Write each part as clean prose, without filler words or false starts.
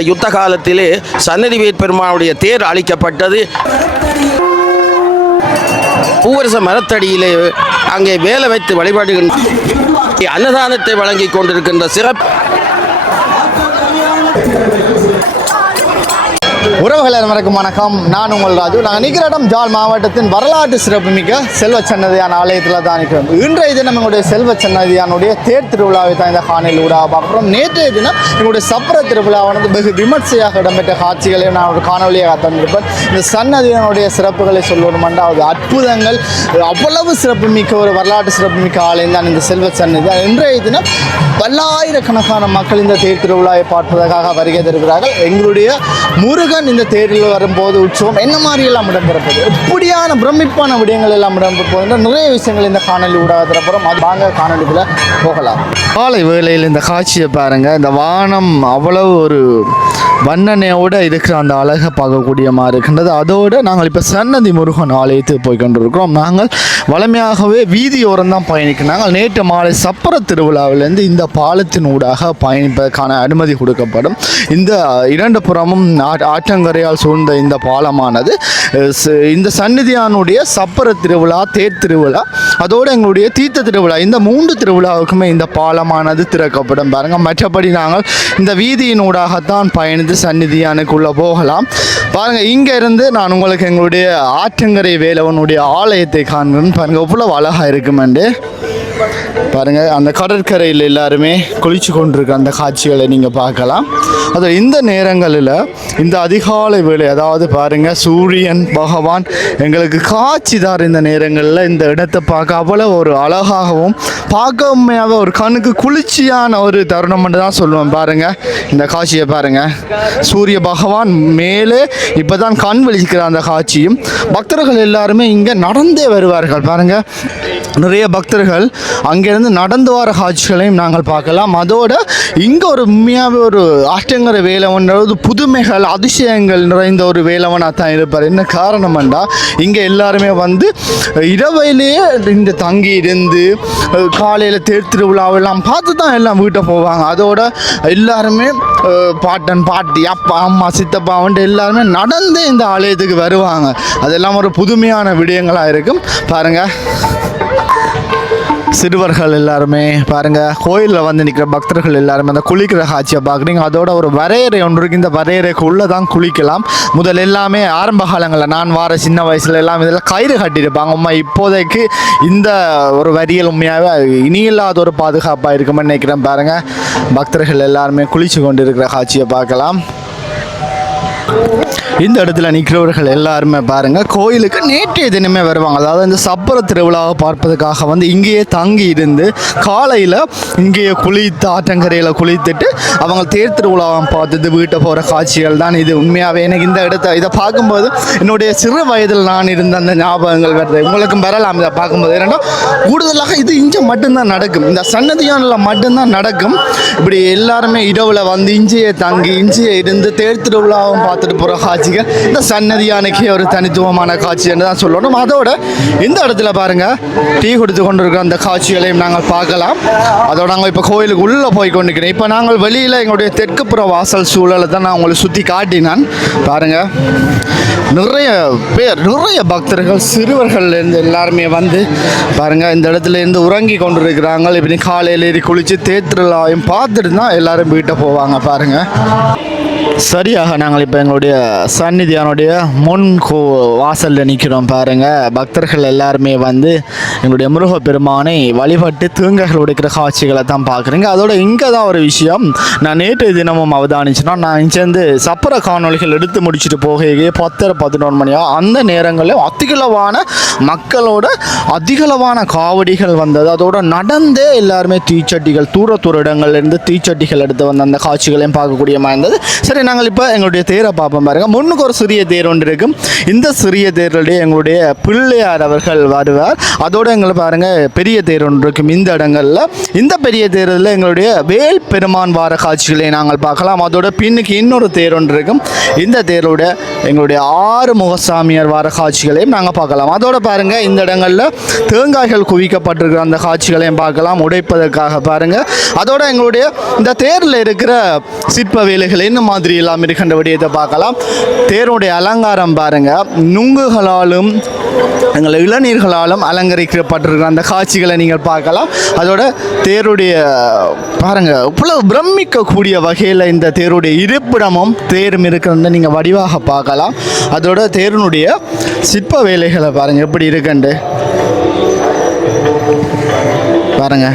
ஏற்பட்ட யுத்த காலத்திலே சன்னதிவேல் பெருமானுடைய தேர் அழிக்கப்பட்டது. பூவரச மரத்தடியிலே அங்கே வேலை வைத்து வழிபாடுகின்ற அன்னதானத்தை வழங்கி கொண்டிருக்கின்ற சிறப்பு உறவுகள் அனைவருக்கும் வணக்கம். நான் உங்கள் ராஜு. நாங்கள் நிற்கிற இடம் ஜாழ் மாவட்டத்தின் வரலாற்று சிறப்புமிக்க செல்வ சன்னதியான ஆலயத்தில் தான் நிற்கிறோம். இன்றைய தினம் எங்களுடைய செல்வ சன்னதியானுடைய தேர் திருவிழாவை தான் இந்த காணொலியில் ஊடாக பார்க்குறோம். நேற்றைய தினம் எங்களுடைய சப்பர திருவிழாவானது வெகு விமர்சையாக இடம்பெற்ற காட்சிகளையும் நான் ஒரு காணொலியாக தந்திருப்பேன். இந்த சன்னதியினுடைய சிறப்புகளை சொல்லணும் என்றால் அற்புதங்கள், அவ்வளவு சிறப்புமிக்க ஒரு வரலாற்று சிறப்புமிக்க ஆலயம் தான் இந்த செல்வ சன்னதி. இன்றைய தினம் பல்லாயிரக்கணக்கான மக்கள் இந்த தேர் திருவிழாவை பார்ப்பதற்காக வருகை தருகிறார்கள். எங்களுடைய முருகன் இந்த தேரில் வரும்போது உற்சவம் என்ன மாதிரி எல்லாம் இடம்பெறப்போகுது, எப்படியான பிரமிப்பான விடயங்கள் எல்லாம் இடம்பெறப்போகுது, நிறைய விஷயங்கள் இந்த காணொலி ஊடாக தரப்போகிறோம். அது வாங்க காணொலிக்குள்ள போகலாம். காலை வேளையில் இந்த காட்சியை பாருங்கள். இந்த வானம் அவ்வளவு ஒரு வண்ணனையோடு இருக்கிற அந்த அழகை பார்க்கக்கூடிய மாதிரி இருக்கின்றது. அதோடு நாங்கள் இப்போ சன்னதி முருகன் ஆலயத்துக்கு போய் கொண்டிருக்கிறோம். நாங்கள் வளமையாகவே வீதியோரம் தான் பயணிக்கிறோம். நாங்கள் நேற்று மாலை சப்பர திருவிழாவிலேருந்து இந்த பாலத்தின் ஊடாக பயணிப்பதற்கான அனுமதி கொடுக்கப்படும். இந்த இரண்டு புறமும் ஆற்றங்கரையால் சூழ்ந்த இந்த பாலமானது இந்த சந்நிதியானுடைய சப்பர திருவிழா, தேர் திருவிழா, அதோடு எங்களுடைய தீர்த்த திருவிழா, இந்த 3 திருவிழாவுக்குமே இந்த பாலமானது திறக்கப்படும் பாருங்கள். மற்றபடி நாங்கள் இந்த வீதியின் ஊடாகத்தான் பயணித்து சந்நிதியானுக்குள்ளே போகலாம். பாருங்கள், இங்கே இருந்து நான் உங்களுக்கு எங்களுடைய ஆற்றங்கரை வேலவனுடைய ஆலயத்தை காண்கிறேன். பாருங்கள் எவ்வளவு அழகாக இருக்குமெண்டு. பாருங்கள், அந்த கடற்கரையில் எல்லாருமே குளிச்சு கொண்டிருக்க அந்த காட்சிகளை நீங்கள் பார்க்கலாம். அது இந்த நேரங்களில் இந்த அதிகாலை வேளை, அதாவது பாருங்கள் சூரியன் பகவான் எங்களுக்கு காட்சி தார். இந்த நேரங்களில் இந்த இடத்தை பார்க்க அவ்வளோ ஒரு அழகாகவும் பார்க்கமையாக ஒரு கண்ணுக்கு குளிர்ச்சியான ஒரு தருணம் என்று தான் சொல்லுவேன். பாருங்கள் இந்த காட்சியை பாருங்கள். சூரிய பகவான் மேலே இப்போ தான் கண் விழிக்கிற அந்த காட்சியும். பக்தர்கள் எல்லாருமே இங்கே நடந்தே வருவார்கள். பாருங்கள், நிறைய பக்தர்கள் அங்கேருந்து நடந்து வர காட்சிகளையும் நாங்கள் பார்க்கலாம். அதோடு இங்கே ஒரு உண்மையாகவே ஒரு ஆற்றங்கரை வேலவன்றது புதுமைகள், அதிசயங்கள் நிறைந்த ஒரு வேலவனாக தான் இருப்பார். என்ன காரணம்டா, இங்கே எல்லாருமே வந்து இரவையிலேயே இந்த தங்கி இருந்து காலையில் தேர் திருவிழாவெல்லாம் பார்த்து தான் எல்லாம் வீட்டை போவாங்க. அதோட எல்லாருமே பாட்டன் பாட்டி அப்பா அம்மா சித்தப்பா வந்துட்டு எல்லாருமே நடந்தே இந்த ஆலயத்துக்கு வருவாங்க. அதெல்லாம் ஒரு புதுமையான விடயங்களாக இருக்கும். பாருங்கள், சிறுவர்கள் எல்லாருமே பாருங்கள், கோயிலில் வந்து நிற்கிற பக்தர்கள் எல்லாருமே அந்த குளிக்கிற காட்சியை பார்க்குறீங்க. அதோட ஒரு வரையறை ஒன்று இருக்குது. இந்த வரையறைக்கு உள்ளே தான் குளிக்கலாம். முதல் எல்லாமே ஆரம்ப காலங்களில் நான் வார சின்ன வயசுல எல்லாம் இதெல்லாம் கயிறு கட்டியிருப்பாங்க. உண்மை இப்போதைக்கு இந்த ஒரு வரியல் உண்மையாகவே இனியில்லாத ஒரு பாதுகாப்பாக இருக்குமென்னு நினைக்கிறேன். பாருங்கள், பக்தர்கள் எல்லாருமே குளிச்சு கொண்டு இருக்கிற காட்சியை பார்க்கலாம். இந்த இடத்துல நிற்கிறவர்கள் எல்லாருமே பாருங்கள் கோயிலுக்கு நேற்றைய தினமே வருவாங்க. அதாவது இந்த சப்பர திருவிழாவை பார்ப்பதற்காக வந்து இங்கேயே தங்கி இருந்து காலையில் இங்கேயே குளித்து ஆற்றங்கரையில் குளித்துட்டு அவங்க தேர் திருவிழாவை பார்த்துட்டு வீட்டை போகிற காட்சிகள் தான் இது. உண்மையாகவே எனக்கு இந்த இதை பார்க்கும்போது என்னுடைய சிறு வயதில் நான் இருந்த அந்த ஞாபகங்கள் வருது. உங்களுக்கும் வரலாம் இதை பார்க்கும்போது. ஏன்னா கூடுதலாக இது இங்கே மட்டும்தான் நடக்கும், இந்த சன்னதியானில் மட்டும்தான் நடக்கும். இப்படி எல்லாருமே இரவில் வந்து இஞ்சியை தங்கி இஞ்சியை இருந்து தேர் திருவிழாவும் பார்த்துட்டு போகிற காட்சிகள் இந்த சன்னதியானுக்கே ஒரு தனித்துவமான காட்சி என்று தான் சொல்லணும். அதோட இந்த இடத்துல பாருங்கள் டீ கொடுத்து கொண்டிருக்கிற அந்த காட்சிகளையும் நாங்கள் பார்க்கலாம். அதோட நாங்கள் இப்போ கோயிலுக்கு உள்ளே போய் கொண்டிருக்கிறேன். இப்போ நாங்கள் வெளியில் எங்களுடைய தெற்குப்புற வாசல் சூழலை தான் நான் உங்களுக்கு சுற்றி காட்டினான். பாருங்கள், நிறைய பேர், நிறைய பக்தர்கள் சிறுவர்கள்லேருந்து எல்லாருமே வந்து பாருங்கள் இந்த இடத்துல இருந்து உறங்கி கொண்டிருக்கிறாங்க. இப்படி காலையில் ஏறி குளித்து தேர்திருவிழாவையும் பார்த்துட்டு தான் எல்லோரும் வீட்டை போவாங்க. பாருங்கள், சரியாக நாங்கள் இப்போ எங்களுடைய சந்நிதியானுடைய முன் வாசலில் நிற்கிறோம். பாருங்கள், பக்தர்கள் எல்லாருமே வந்து எங்களுடைய முருகப்பெருமானை வழிபட்டு தூங்கல் உடைக்கிற காட்சிகளை தான் பார்க்குறீங்க. அதோட இங்கே தான் ஒரு விஷயம் நான் நேற்று தினமும் அவதானிச்சுன்னா, நான் இங்கேருந்து சப்பர காணொலிகள் எடுத்து முடிச்சுட்டு போக 10-11 மணியாக அந்த நேரங்களில் அதிகளவான மக்களோட அதிகளவான காவடிகள் வந்தது. அதோட நடந்தே எல்லாருமே தீச்சட்டிகள் தூர இடங்கள்லேருந்து தீச்சட்டிகள் எடுத்து வந்த அந்த காட்சிகளையும் பார்க்கக்கூடிய மாதிரி இருந்தது. சரி, நாங்கள் இப்போ எங்களுடைய தேரை பார்ப்போம். பாருங்க, முன்னுக்கு ஒரு சிறிய தேர் ஒன்று இருக்கும். இந்த சிறிய தேருடைய எங்களுடைய பிள்ளையார் அவர்கள் வருவார். அதோடு எங்களை பாருங்க பெரிய தேர் ஒன்று இருக்கும். இந்த இடங்களில் இந்த பெரிய தேரில் எங்களுடைய வேல் பெருமான் வார காட்சிகளை நாங்கள் பார்க்கலாம். அதோட பின்னுக்கு இன்னொரு தேர் ஒன்று இருக்கும். இந்த தேரோட எங்களுடைய 6 முகசாமியார் வார காட்சிகளையும் நாங்கள் பார்க்கலாம். அதோட பாருங்க இந்த இடங்களில் தேங்காய்கள் குவிக்கப்பட்டிருக்கிற அந்த காட்சிகளையும் பார்க்கலாம் உடைப்பதற்காக. பாருங்க, அதோட எங்களுடைய இந்த தேரில் இருக்கிற சிற்ப வேலைகள் என்ன மாதிரி மாதிரி எல்லாம் இருக்கின்ற விடயத்தை பார்க்கலாம். தேருடைய அலங்காரம் பாருங்க, நுங்குகளாலும் எங்கள் இளநீர்களாலும் அலங்கரிக்கப்பட்டிருக்கிற அந்த காட்சிகளை நீங்கள் பார்க்கலாம். அதோட தேருடைய பாருங்க இவ்வளவு பிரமிக்கக்கூடிய வகையில் இந்த தேருடைய இருப்பிடமும் தேரும் இருக்கிறத நீங்கள் வடிவாக பார்க்கலாம். அதோட தேருனுடைய சிற்ப வேலைகளை பாருங்க எப்படி இருக்குண்டு பாருங்க.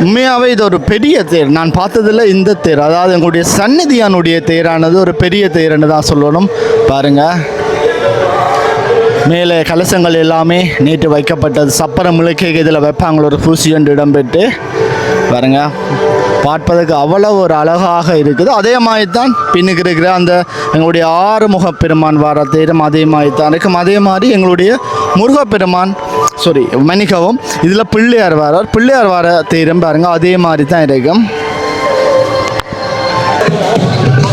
உண்மையாகவே இது ஒரு பெரிய தேர். நான் பார்த்ததில் இந்த தேர், அதாவது எங்களுடைய சந்நிதியானுடைய தேரானது ஒரு பெரிய தேர்ன்னு தான் சொல்லணும். பாருங்கள், மேலே கலசங்கள் எல்லாமே நேற்று வைக்கப்பட்டது. சப்பரம் முளைக்க இதில் வைப்பாங்க ஒரு பூசி என்று இடம்பெற்று பாருங்க, பார்ப்பதற்கு அவ்வளோ ஒரு அழகாக இருக்குது. அதே மாதிரி தான் பின்னுக்கு இருக்கிற அந்த எங்களுடைய ஆறுமுக பெருமான் வார தேரும் அதே மாதிரி தான் இருக்கும். அதே மாதிரி எங்களுடைய முருகப்பெருமான் மன்னிக்கவும், இதில் பிள்ளையார் வார தேரும் பாருங்க அதே மாதிரி தான் இருக்கும்.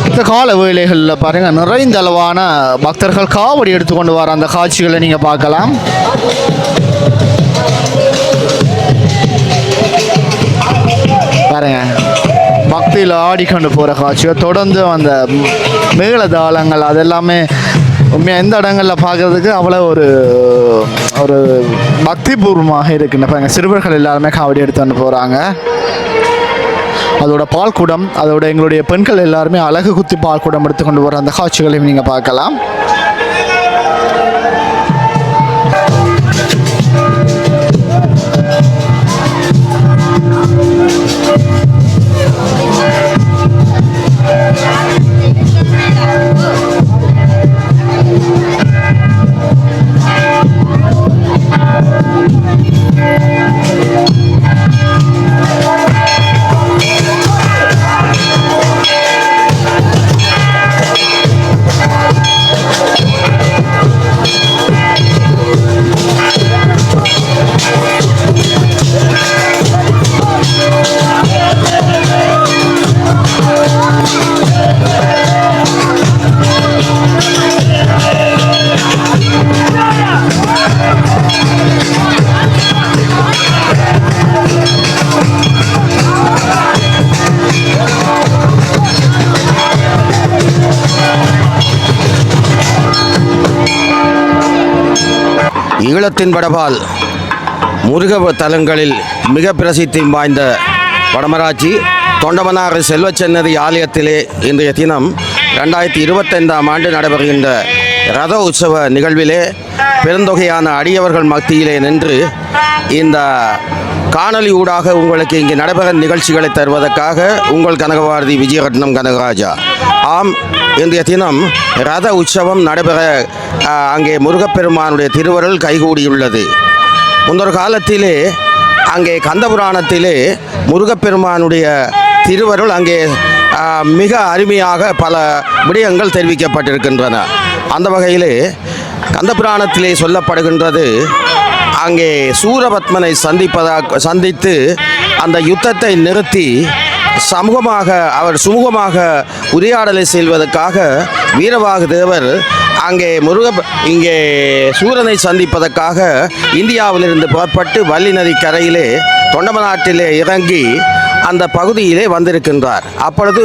இந்த கால வேளைகளில் பாருங்கள் நிறைந்த அளவான பக்தர்கள் காவடி எடுத்துக்கொண்டு வர அந்த காட்சிகளை நீங்கள் பார்க்கலாம். பாருங்க, பக்தியில் ஆடிக்கொண்டு போகிற காட்சிகள், தொடர்ந்து அந்த மேளதாளங்கள் அதெல்லாமே உண்மையாக எந்த இடங்களில் பார்க்குறதுக்கு அவ்வளோ ஒரு பக்திபூர்வமாக இருக்குன்னு பாருங்கள். சிறுவர்கள் எல்லாருமே காவடி எடுத்துகிட்டு போகிறாங்க. அதோட பால்குடம், அதோட எங்களுடைய பெண்கள் எல்லாருமே அழகு குத்தி பால்குடம் எடுத்துக்கொண்டு வர அந்த காட்சிகளையும் நீங்கள் பார்க்கலாம். ஈழத்தின் வடபால் முருக தலங்களில் மிக பிரசித்தி வாய்ந்த வடமராட்சி தொண்டமனாறு செல்வச்சன்னதி ஆலயத்திலே இன்றைய தினம் 2025ஆம் ஆண்டு நடைபெறுகின்ற ரத உற்சவ நிகழ்விலே பெருந்தொகையான அடியவர்கள் மத்தியிலே நின்று இந்த காணொலி ஊடாக உங்களுக்கு இங்கு நடைபெறும் நிகழ்ச்சிகளை தருவதற்காக உங்கள் கனகபாரதி விஜயரத்னம் கனகராஜா. ஆம், இன்றைய தினம் ரத உற்சவம் நடைபெற அங்கே முருகப்பெருமானுடைய திருவருள் கைகூடியுள்ளது. முன்னொரு காலத்திலே அங்கே கந்தபுராணத்திலே முருகப்பெருமானுடைய திருவருள் அங்கே மிக அருமையாக பல விடயங்கள் தெரிவிக்கப்பட்டிருக்கின்றன. அந்த வகையிலே கந்தபுராணத்திலே சொல்லப்படுகின்றது, அங்கே சூரபத்மனை சந்தித்து அந்த யுத்தத்தை நிறுத்தி அவர் சுமூகமாக உரையாடலை செல்வதற்காக வீரவாகு தேவர் அங்கே இங்கே சூரனை சந்திப்பதற்காக இந்தியாவிலிருந்து புறப்பட்டு வள்ளி நதி கரையிலே தொண்டமநாட்டிலே இறங்கி அந்த பகுதியிலே வந்திருக்கின்றார். அப்பொழுது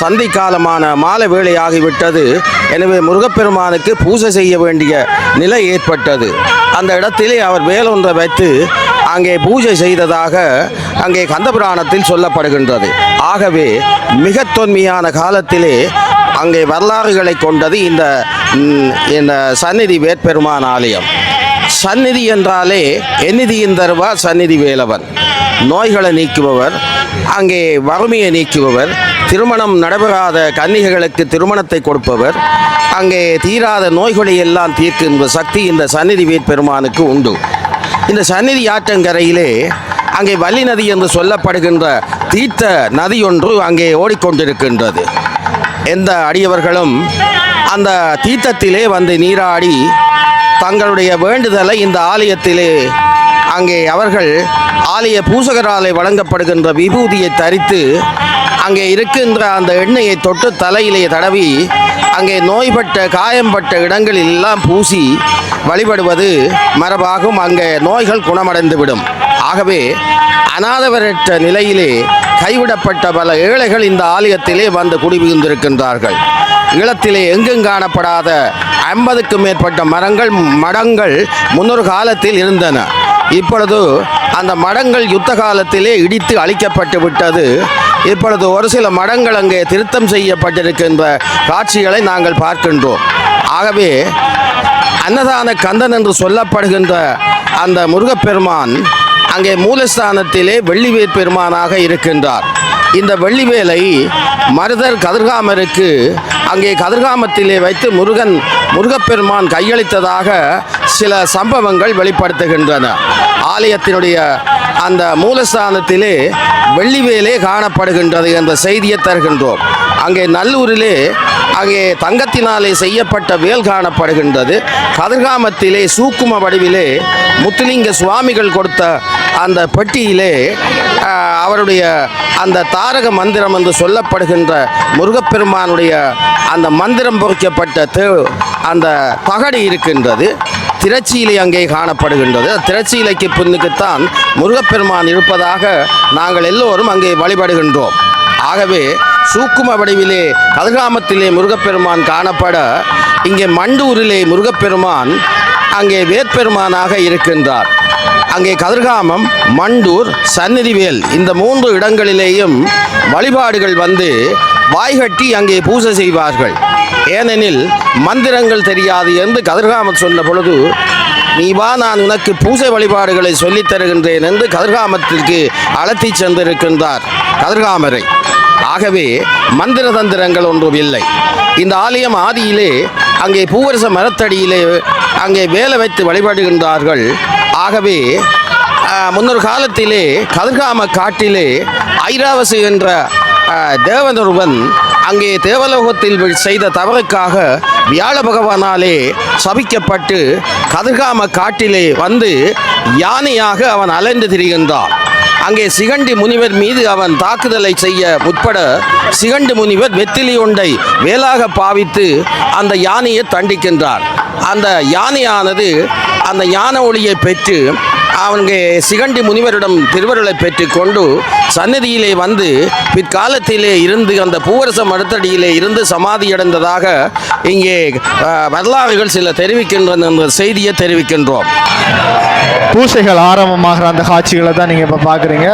சந்தி காலமான மாலை வேளையாகிவிட்டது. எனவே முருகப்பெருமானுக்கு பூஜை செய்ய வேண்டிய நிலை ஏற்பட்டது. அந்த இடத்திலே அவர் வேலொன்றை வைத்து அங்கே பூஜை செய்ததாக அங்கே கந்தபுராணத்தில் சொல்லப்படுகின்றது. ஆகவே மிக தொன்மையான காலத்திலே அங்கே வரலாறுகளை கொண்டது இந்த சந்நிதி வேட்பெருமான் ஆலயம். சந்நிதி என்றாலே எந்நிதியின் தருவார் சந்நிதி வேலவன். நோய்களை நீக்குபவர், அங்கே வறுமையை நீக்குபவர், திருமணம் நடைபெறாத கன்னிகைகளுக்கு திருமணத்தை கொடுப்பவர், அங்கே தீராத நோய்களை எல்லாம் தீர்க்கின்ற சக்தி இந்த சந்நிதி வேட்பெருமானுக்கு உண்டு. இந்த சந்நிதி ஆற்றங்கரையிலே அங்கே வள்ளி நதி என்று சொல்லப்படுகின்ற தீர்த்த நதி ஒன்று அங்கே ஓடிக்கொண்டிருக்கின்றது. எந்த அடியவர்களும் அந்த தீர்த்தத்திலே வந்து நீராடி தங்களுடைய வேண்டுதலை இந்த ஆலயத்திலே அங்கே அவர்கள் ஆலய பூசகராலே வழங்கப்படுகின்ற விபூதியை தரித்து அங்கே இருக்கின்ற அந்த எண்ணெயை தொட்டு தலையிலே தடவி அங்கே நோய்பட்ட காயம்பட்ட இடங்களில் எல்லாம் பூசி வழிபடுவது மரபாகும். அங்கே நோய்கள் குணமடைந்துவிடும். ஆகவே அநாதவரற்ற நிலையிலே கைவிடப்பட்ட பல ஏழைகள் இந்த ஆலயத்திலே வந்து குடிபுகுந்திருக்கின்றார்கள். ஈழத்திலே எங்கும் காணப்படாத 50க்கும் மேற்பட்ட மடங்கள் முன்னொரு காலத்தில் இருந்தன. இப்பொழுது அந்த மடங்கள் யுத்த காலத்திலே இடித்து அழிக்கப்பட்டு விட்டது. இப்பொழுது ஒரு சில மடங்கள் அங்கே திருத்தம் செய்யப்பட்டிருக்கின்ற காட்சிகளை நாங்கள் பார்க்கின்றோம். ஆகவே அன்னதான கந்தன் என்று சொல்லப்படுகின்ற அந்த முருகப்பெருமான் அங்கே மூலஸ்தானத்திலே வெள்ளிவேல் பெருமானாக இருக்கின்றார். இந்த வெள்ளிவேலை மருதர் கதிர்காமருக்கு அங்கே கதிர்காமத்திலே வைத்து முருகப்பெருமான் கையளித்ததாக சில சம்பவங்கள் வெளிப்படுத்துகின்றன. ஆலயத்தினுடைய அந்த மூலஸ்தானத்திலே வெள்ளிவேலே காணப்படுகின்றது என்ற செய்தியை தருகின்றோம். அங்கே நல்லூரிலே அங்கே தங்கத்தினாலே செய்யப்பட்ட வேல் காணப்படுகின்றது. கதிர்காமத்திலே சூக்கும வடிவிலே முத்துலிங்க சுவாமிகள் கொடுத்த அந்த பெட்டியிலே அவருடைய அந்த தாரக மந்திரம் என்று சொல்லப்படுகின்ற முருகப்பெருமானுடைய அந்த மந்திரம் பொறிக்கப்பட்ட அந்த தகடு இருக்கின்றது. திரச்சீலை அங்கே காணப்படுகின்றது. திரச்சீலைக்கு பின்னுக்குத்தான் முருகப்பெருமான் இருப்பதாக நாங்கள் எல்லோரும் அங்கே வழிபடுகின்றோம். ஆகவே சூக்கும வடிவிலே கதிர்காமத்திலே முருகப்பெருமான் காணப்பட, இங்கே மண்டூரிலே முருகப்பெருமான் அங்கே வேற்பெருமானாக இருக்கின்றார். அங்கே கதிர்காமம், மண்டூர், சந்நிதிவேல் இந்த 3 இடங்களிலேயும் வழிபாடுகள் வந்து வாய்கட்டி அங்கே பூஜை செய்வார்கள். ஏனெனில் மந்திரங்கள் தெரியாது என்று கதிர்காமம் சொன்ன பொழுது, நீ வா, நான் உனக்கு பூஜை வழிபாடுகளை சொல்லித் தருகின்றேன் என்று கதிர்காமத்திற்கு அழைத்தி சென்றிருக்கின்றார் கதிர்காமரை. ஆகவே மந்திர தந்திரங்கள் ஒன்றும் இல்லை. இந்த ஆலயம் ஆதியிலே அங்கே பூவரச மரத்தடியிலே அங்கே வேலை வைத்து வழிபடுகின்றார்கள். ஆகவே முன்னொரு காலத்திலே கதிர்காம காட்டிலே ஐராவசு என்ற தேவனொருவன் அங்கே தேவலோகத்தில் செய்த தவறுக்காக வியாழ பகவானாலே சபிக்கப்பட்டு கதிர்காம காட்டிலே வந்து யானையாக அவன் அலைந்து திரிகின்றான். அங்கே சிகண்டி முனிவர் மீது அவன் தாக்குதலை செய்ய முற்பட, சிகண்டி முனிவர் வெத்திலி ஒன்றை வேலாக பாவித்து அந்த யானையை தண்டிக்கின்றார். அந்த யானையானது அந்த ஞான ஒளியை பெற்று அவங்க சிகண்டி முனிவரிடம் திருவருளை பெற்று கொண்டு சன்னதியிலே வந்து பிற்காலத்திலே இருந்து அந்த பூவரச மரத்தடியிலே இருந்து சமாதியடைந்ததாக இங்கே வரலாறுகள் சில தெரிவிக்கின்றன என்ற செய்தியை தெரிவிக்கின்றோம். பூசைகள் ஆரம்பமாகிற அந்த காட்சிகளை தான் நீங்கள் இப்போ பார்க்குறீங்க.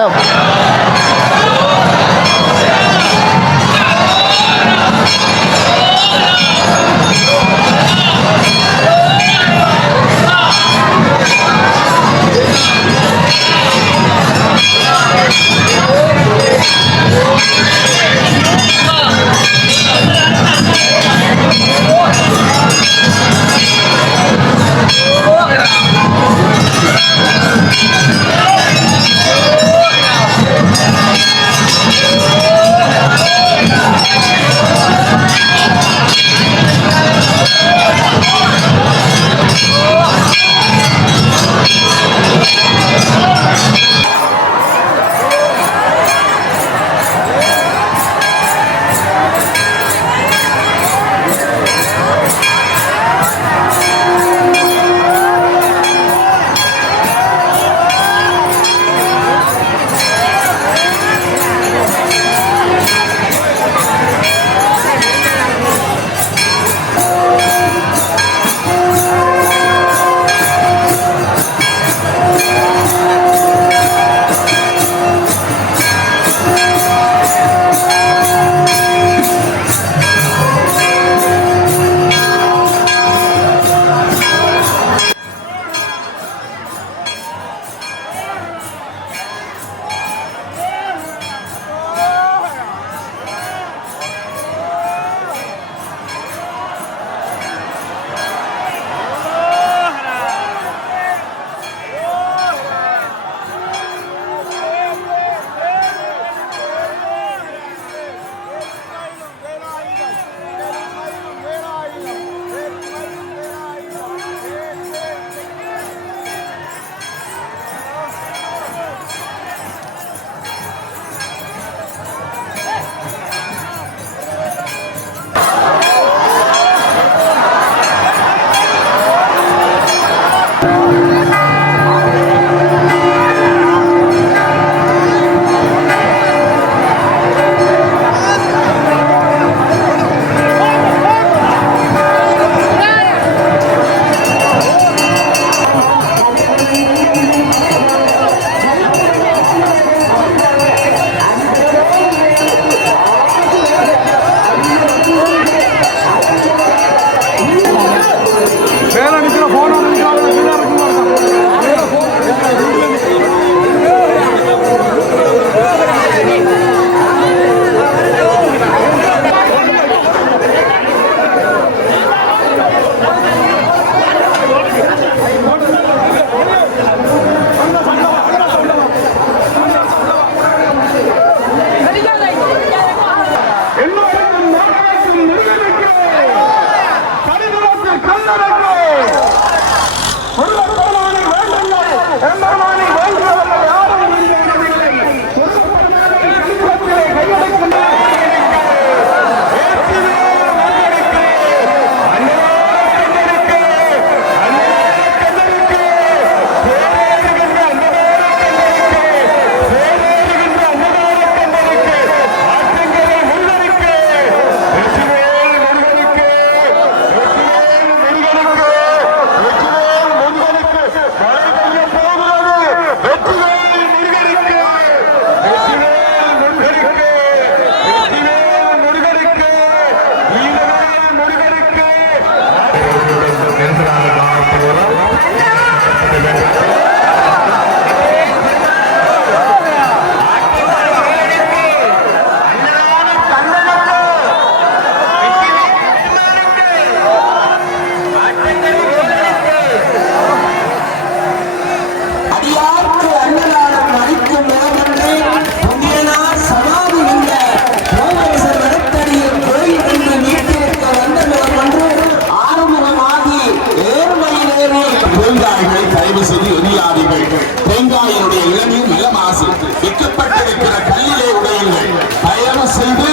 அறியாதீர்கள். தேங்காயினுடைய இளமையும் நல்ல மாசு விற்கப்பட்டிருக்கிற கல்லிலே உடையுங்கள். தயவு செய்து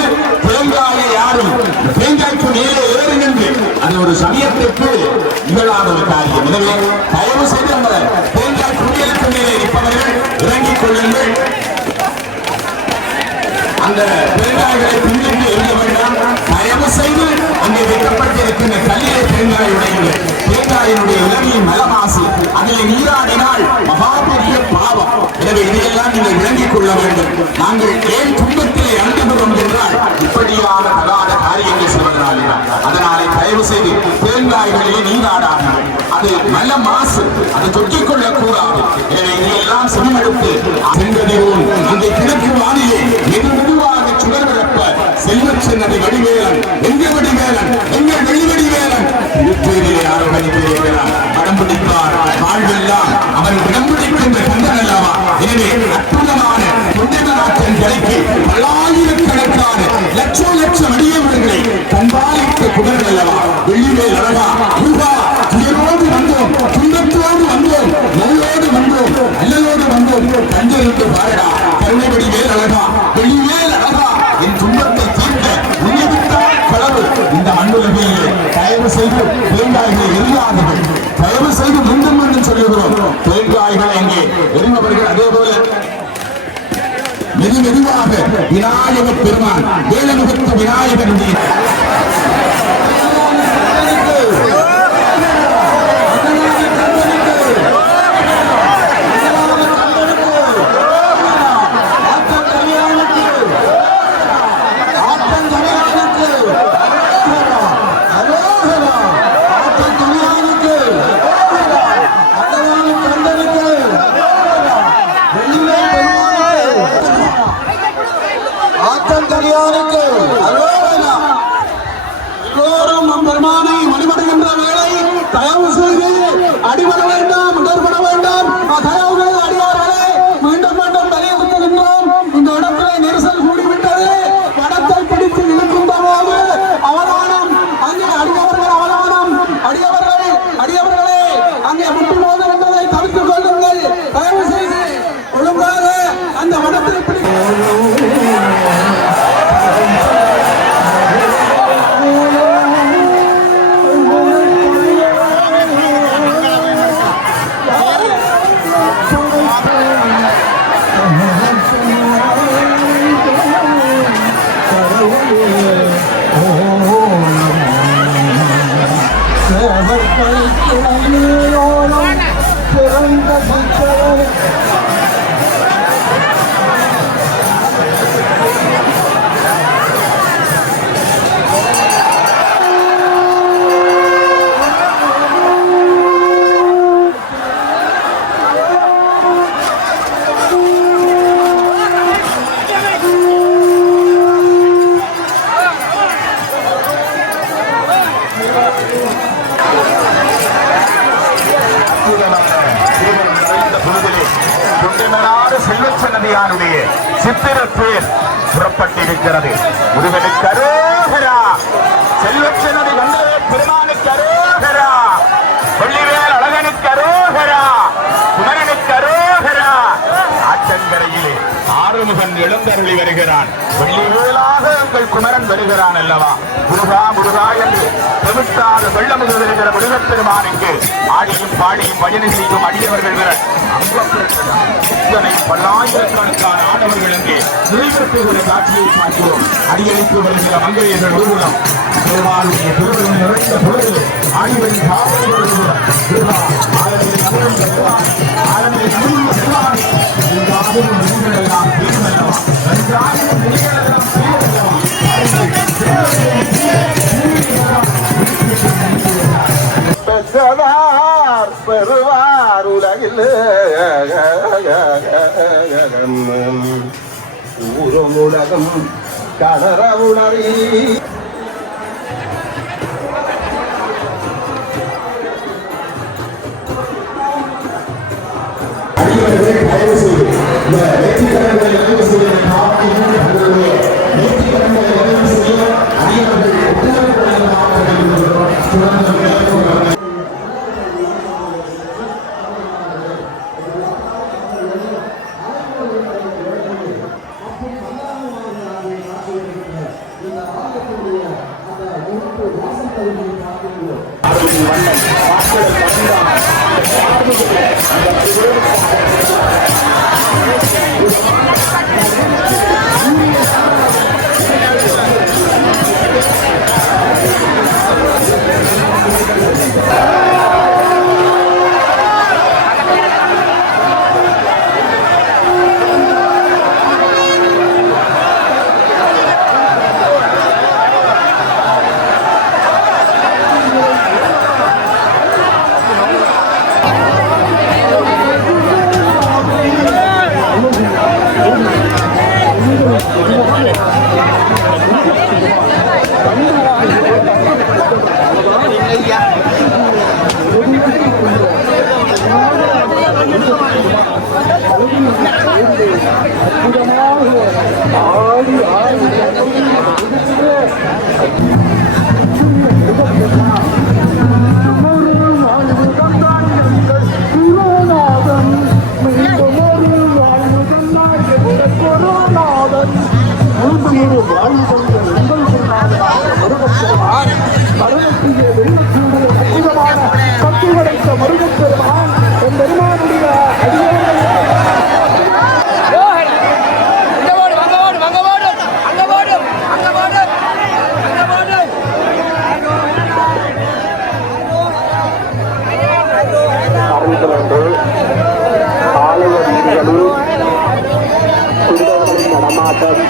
தேங்காயை யாரும் தேங்காய்க்கு மேலே ஏறி நின்று அது ஒரு சமயத்திற்கு நிகழாத ஒரு காரியம். எனவே தயவு செய்து அந்த தேங்காய் குடியலுக்கு மேலே இருப்பவர்கள் இறங்கிக் கொள்ளுங்கள். அந்த தேங்காய்களை பின்னிட்டு எரிய வேண்டாம். தயவு செய்து அங்கே வைக்கப்பட்டிருக்கின்ற கல்லிலே தேங்காய் உடையுங்கள். தேங்காயினுடைய இளமையும் நலமாசு அதிலே நீராடினால் மகாபெரிய பாவம். எனவே இதையெல்லாம் நீங்கள் விளங்கிக் கொள்ள வேண்டும். நாங்கள் ஏன் துன்பத்திலே அணுகுகிறோம் என்றால் இப்படியான தகாத காரியங்கள் செய்வதனாலே. அதனாலே தயவு செய்து தேங்காய்களிலே நீராடாதீர்கள். அது நல்ல மாசு, அதை தொற்றிக் கொள்ளக் கூடாது. எனவே இதையெல்லாம் செவிமடுத்து சென்றதிலும் அங்கே கிழக்கு வானிலே வெகு மெதுவாக சுடர் விளப்ப செல்வச்சென்னதி வடிவேலன், எங்கள் வடிவேலன், எங்கள் வெளிவடிவேலன் திருப்பேரிலே ஆரோகணிக்கிறான். படம் பிடிப்பார் வாழ்வெல்லாம் அவன் இடம் பிடிக்கின்ற கந்தன் அல்லவா. எனவே அற்புதமான தொண்டைமராட்டன் கிடைக்கு பல்லாயிரக்கணக்கான லட்சம் அடியவர்களை கண்பாலித்த குடல் அல்லவா. வெள்ளிவேல் அழகா முருகா, துயரோடு வந்தோம், துன்பத்தோடு வந்தோம், நோயோடு வந்தோம், அல்லலோடு வந்தோம், கஞ்சலுக்கு பாரடா கருணை வடிவேல் அழகா, வெள்ளிவேல் அழகா, என் துன்பத்தை தீர்க்க உயிர்விட்டால் களவு. இந்த மண்ணுலகிலே தயவு செய்து தேங்காய்களை எரியாதீர்கள். தயவு செய்து மீண்டும் மீண்டும் சொல்லுகிறோம், தேங்காய்களை எங்கே எரிந்தவர்கள் அதே போல மெதுவாக விநாயக பெருமான் வேலமுகத்த விநாயகனுடைய பெருமானை வழிபடுகின்ற வேளை தயவு செய்து அடிபட வேண்டாம், இடர்பட வேண்டாம். தயவு அடியார்களே, மீண்டும் மீண்டும் வலியுறுத்துகின்றோம். இந்த இடத்திலே நெரிசல் கூடிவிட்டது. படத்தை பிடித்து இழுக்கின்ற போது அவதானம், அங்கே அடியவர்கள் அவதானம், அடியவர்களே அங்கே முட்டு மோதுகின்றதை தவிர்த்துக் கொள்ளுங்கள். தயவு செய்து ஒழுங்காக அந்த படத்தை பிடித்து செல்வச்சன்னதியானுடைய சித்திரத்தேர் புறப்பட்டிருக்கிறது. முருகனுக்கு அரோகரா, செல்வச்சன்னதி வந்தே பெருமானுக்கு அரோகரா, வெள்ளிவேல் அழகனுக்கு அரோகரா, குமரனுக்கு அரோகரா. ஆற்றங்கரையிலே ஆறுமுகன் எழுந்தருளி வருகிறான். வெள்ளிவேலாக உங்கள் குமரன் வருகிறான் அல்லவா. முருகா முருகா என்று செவிட்டாத வெள்ளமுக வருகிற முருகப்பெருமானுக்கு ஆடியும் பாடியும் பஜனை செய்யும் அடியவர்கள் வர இத்தனை பல்லாயிரக்கணக்கான ஆடவர்கள் அங்கே நிறைவேற்றுகிற காட்சியை பார்க்கிறோம். அடியளித்து வருகிற மங்கையர்கள் ஊர்வலம் பெருமாளுடைய திருவிழம் நிறைந்த பொழுது ஆடிகளின் காவல் எல்லாம் தீர்ந்தல்லவா, நன்றாக எல்லாம் பெற்றதார் பெறுவார் உலகில் ஊரும் உலகம் கடற உணரி நடமாட்டம்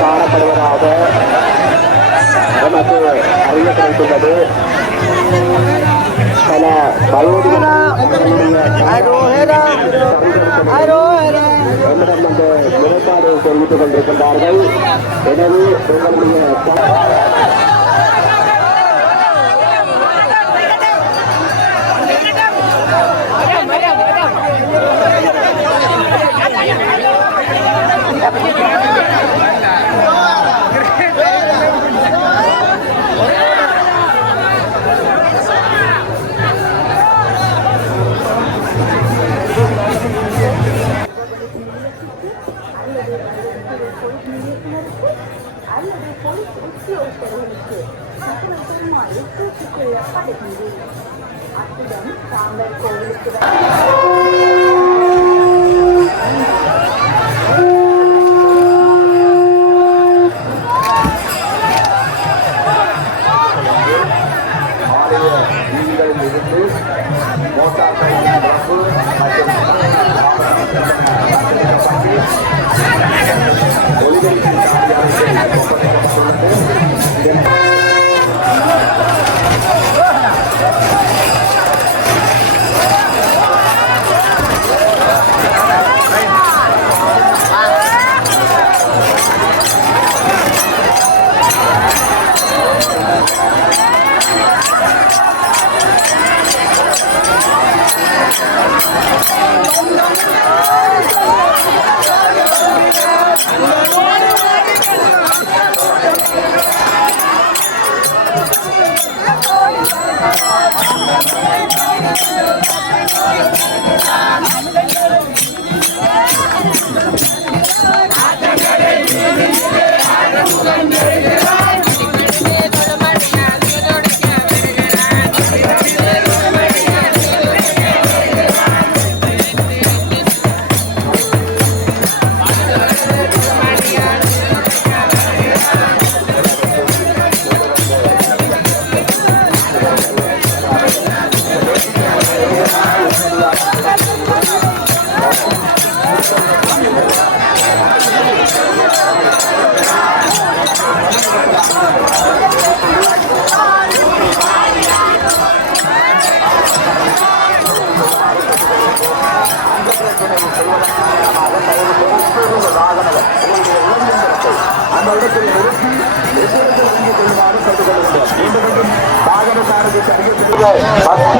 காணப்படுவதாக நமக்கு அறிய கிடைத்துள்ளது. பல என்னிடம் வந்து நிலைப்பாடு தெரிவித்துக் கொண்டிருக்கின்றார்கள். எனவே உங்களுடைய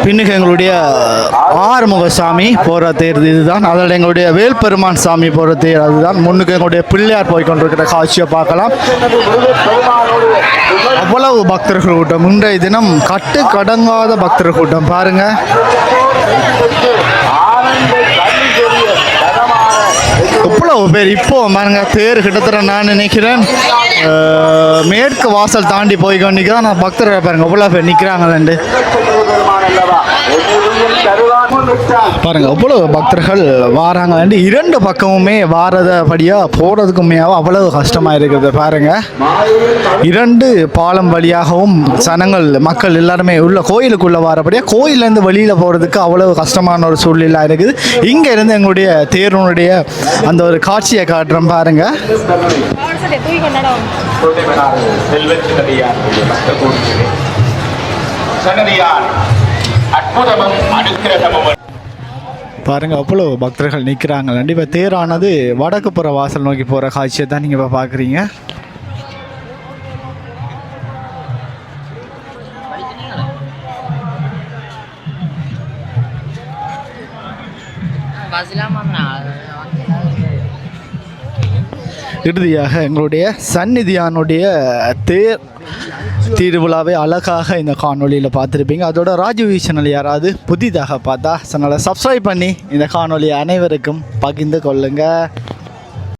பின்னுக்கு எங்களுடைய ஆறுமுக சாமி போகிற தேர் இதுதான். அதில் எங்களுடைய வேல்பெருமான் சாமி போகிற தேர் அதுதான். முன்னுக்கு எங்களுடைய பிள்ளையார் போய் கொண்டிருக்கிற காட்சியை பார்க்கலாம். அவ்வளவு பக்தர்கள் கூட்டம், இன்றைய தினம் கட்டு கடங்காத பக்தர்கள் கூட்டம் பாருங்க. எவ்வளவு பேர் இப்போ பாருங்க. தேர் கிட்டத்தட்ட நான் நினைக்கிறேன் மேற்கு வாசல் தாண்டி போய் கொண்டிருக்கிறேன். நான் பக்தர்கள் பாருங்க எவ்வளோ பேர் நிற்கிறாங்கன்னு பாருங்க. எவ்வளவு பக்தர்கள் வாராங்க. இரண்டு பக்கமுமே வாரதபடியாக போகிறதுக்குமையாக அவ்வளவு கஷ்டமாக இருக்குது பாருங்க. இரண்டு பாலம் வழியாகவும் சனங்கள் மக்கள் எல்லாருமே உள்ள கோயிலுக்குள்ளே வாரபடியாக கோயிலேருந்து வெளியில் போகிறதுக்கு அவ்வளவு கஷ்டமான ஒரு சூழ்நிலை இருக்குது. இங்கே இருந்து எங்களுடைய தேருனுடைய அந்த ஒரு காட்சியை காட்டுறோம் பாருங்க. பாருங்க அவ்வளோ பக்தர்கள் நிற்கிறாங்க. இப்போ தேரானது வடக்கு புற வாசல் நோக்கி போகிற காட்சியை தான் நீங்கள் இப்போ பார்க்குறீங்க. இறுதியாக எங்களுடைய சந்நிதியானுடைய தேர் திருவிழாவை அழகாக இந்த காணொலியில் பார்த்துருப்பீங்க. அதோட ராஜீவ் சேனல் யாராவது புதிதாக பார்த்தா சேனலை சப்ஸ்கிரைப் பண்ணி இந்த காணொலியை அனைவருக்கும் பகிர்ந்து கொள்ளுங்கள்.